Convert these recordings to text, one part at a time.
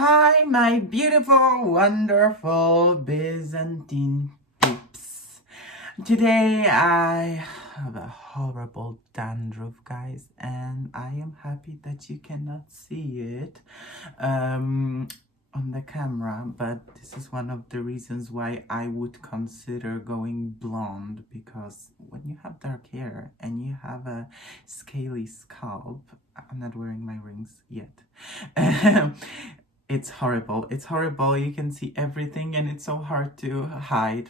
Hi, my beautiful, wonderful Byzantine peeps. Today I have a horrible dandruff, guys, and I am happy that you cannot see it on the camera, but this is one of the reasons why I would consider going blonde, because when you have dark hair and you have a scaly scalp, I'm not wearing my rings yet. It's horrible. It's horrible. You can see everything and it's so hard to hide.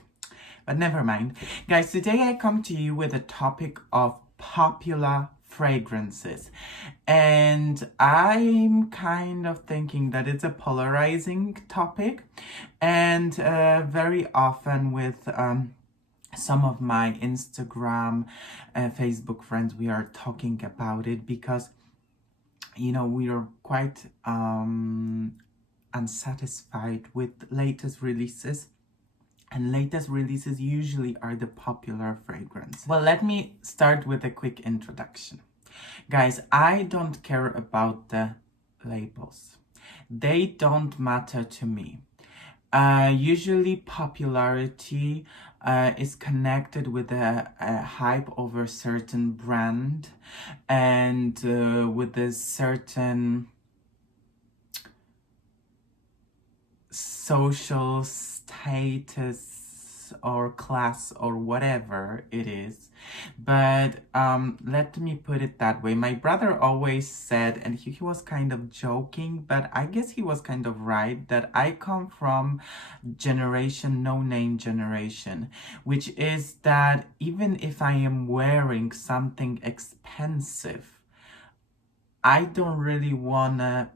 But never mind. Guys, today I come to you with a topic of popular fragrances. And I'm kind of thinking that it's a polarizing topic. And very often with some of my Instagram, Facebook friends, we are talking about it because, you know, we are quite unsatisfied with latest releases, and latest releases usually are the popular fragrance. Well, let me start with a quick introduction. Guys, I don't care about the labels. They don't matter to me. Usually popularity is connected with a hype over a certain brand and with a certain social status or class or whatever it is. But let me put it that way. My brother always said, and he was kind of joking, but I guess he was kind of right, that I come from generation, no name generation, which is that even if I am wearing something expensive, I don't really wanna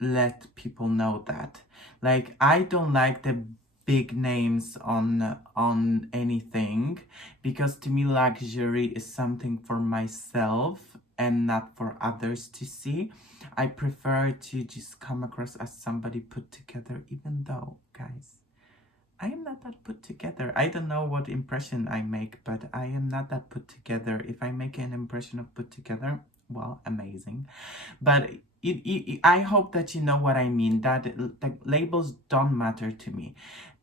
let people know that. Like, I don't like the big names on anything, because to me luxury is something for myself and not for others to see. I prefer to just come across as somebody put together, even though, guys, I am not that put together. I don't know what impression I make, but I am not that put together. If I make an impression of put together, well, amazing. But I hope that you know what I mean, that the labels don't matter to me.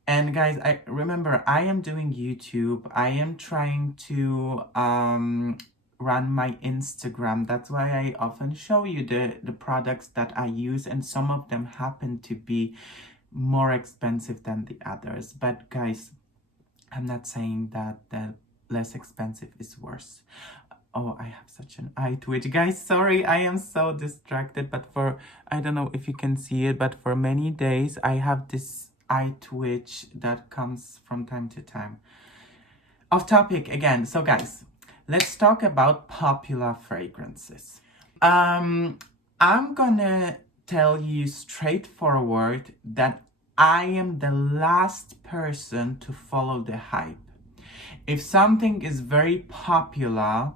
And guys, I remember I am doing YouTube. I am trying to run my Instagram. That's why I often show you the products that I use, and some of them happen to be more expensive than the others. But guys, I'm not saying that the less expensive is worse. Oh, I have such an eye twitch. Guys, sorry, I am so distracted, but I don't know if you can see it, but for many days, I have this eye twitch that comes from time to time. Off topic again. So guys, let's talk about popular fragrances. I'm gonna tell you straightforward that I am the last person to follow the hype. If something is very popular,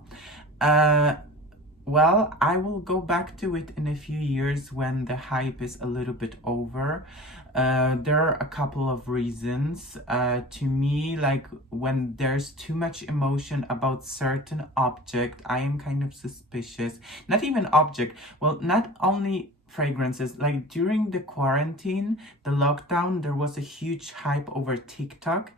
well, I will go back to it in a few years when the hype is a little bit over. There are a couple of reasons. To me, like when there's too much emotion about certain object, I am kind of suspicious. Not even object. Well, not only fragrances. Like during the quarantine, the lockdown, there was a huge hype over TikTok.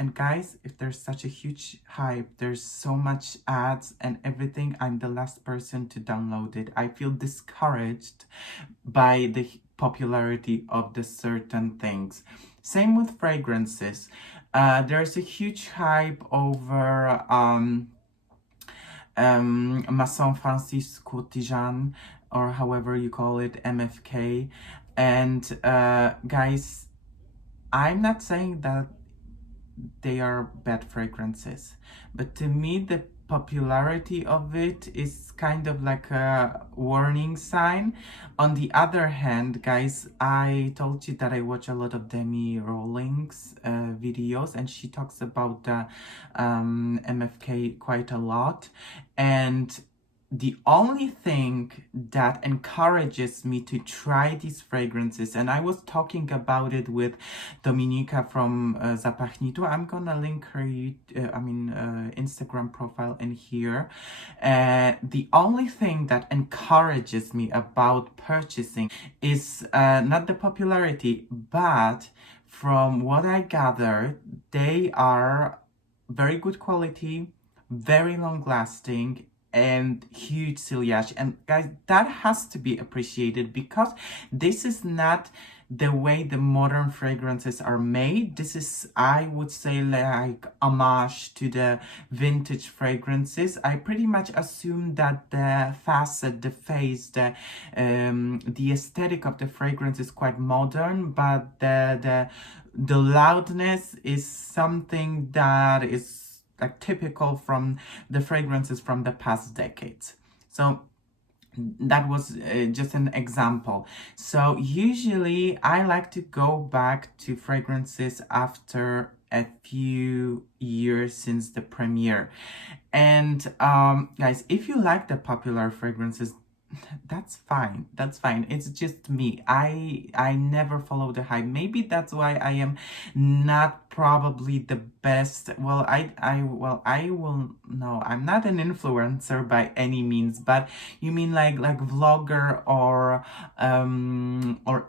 And guys, if there's such a huge hype, there's so much ads and everything, I'm the last person to download it. I feel discouraged by the popularity of the certain things. Same with fragrances. There's a huge hype over Maison Francis Cotijan, or however you call it, MFK. And guys, I'm not saying that they are bad fragrances, but to me the popularity of it is kind of like a warning sign. On the other hand, guys, I told you that I watch a lot of Demi Rawlings videos, and she talks about the MFK quite a lot. And the only thing that encourages me to try these fragrances, and I was talking about it with Dominika from Zapachnitu. I'm gonna link her Instagram profile in here. The only thing that encourages me about purchasing is not the popularity, but from what I gathered, they are very good quality, very long lasting, and huge ciliage. And guys, that has to be appreciated, because this is not the way the modern fragrances are made. This is, I would say, like homage to the vintage fragrances. I pretty much assume that the facet, the face, the aesthetic of the fragrance is quite modern, but the loudness is something that is like typical from the fragrances from the past decades. So that was just an example. So usually I like to go back to fragrances after a few years since the premiere. And guys, if you like the popular fragrances, that's fine. That's fine. It's just me. I never follow the hype. Maybe that's why I am not probably the best. Well, I will no, I'm not an influencer by any means, but you mean like vlogger or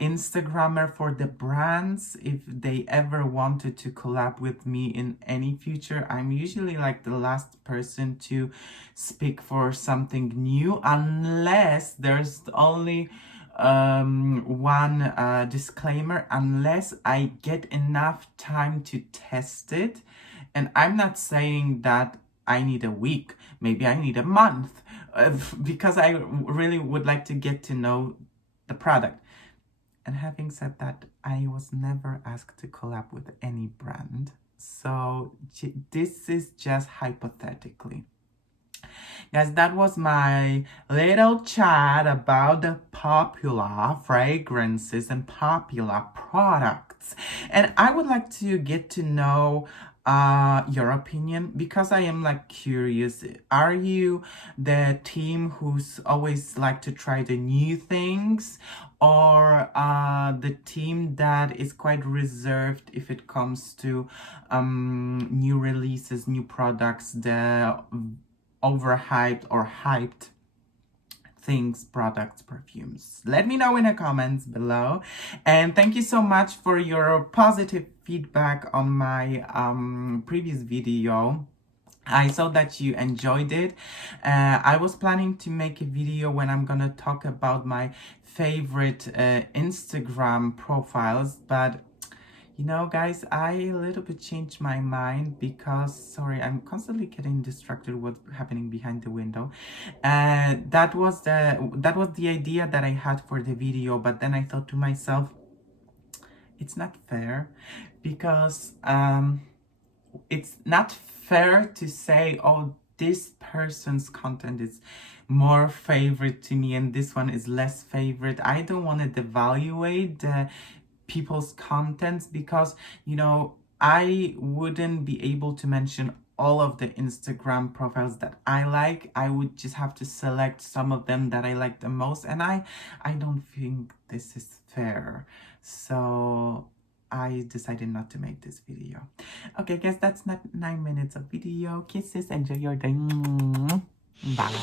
Instagrammer for the brands. If they ever wanted to collab with me in any future, I'm usually like the last person to speak for something new, unless there's only one disclaimer: unless I get enough time to test it. And I'm not saying that I need a week, maybe I need a month, because I really would like to get to know the product. And having said that, I was never asked to collab with any brand, so this is just hypothetically. Guys, that was my little chat about the popular fragrances and popular products. And I would like to get to know your opinion, because I am like curious. Are you the team who's always like to try the new things, or the team that is quite reserved if it comes to new releases, new products, the overhyped or hyped things, products, perfumes? Let me know in the comments below. And thank you so much for your positive feedback on my previous video. I saw that you enjoyed it. I was planning to make a video when I'm gonna talk about my favorite Instagram profiles, but you know, guys, I a little bit changed my mind, because, sorry, I'm constantly getting distracted with what's happening behind the window. That was the idea that I had for the video, but then I thought to myself, it's not fair, because it's not fair to say, oh, this person's content is more favorite to me and this one is less favorite. I don't want to devaluate the people's contents, because, you know, I wouldn't be able to mention all of the Instagram profiles that I like. I would just have to select some of them that I like the most, and I don't think this is fair. So I decided not to make this video. Okay, guys, that's not 9 minutes of video. Kisses, enjoy your day. Bye.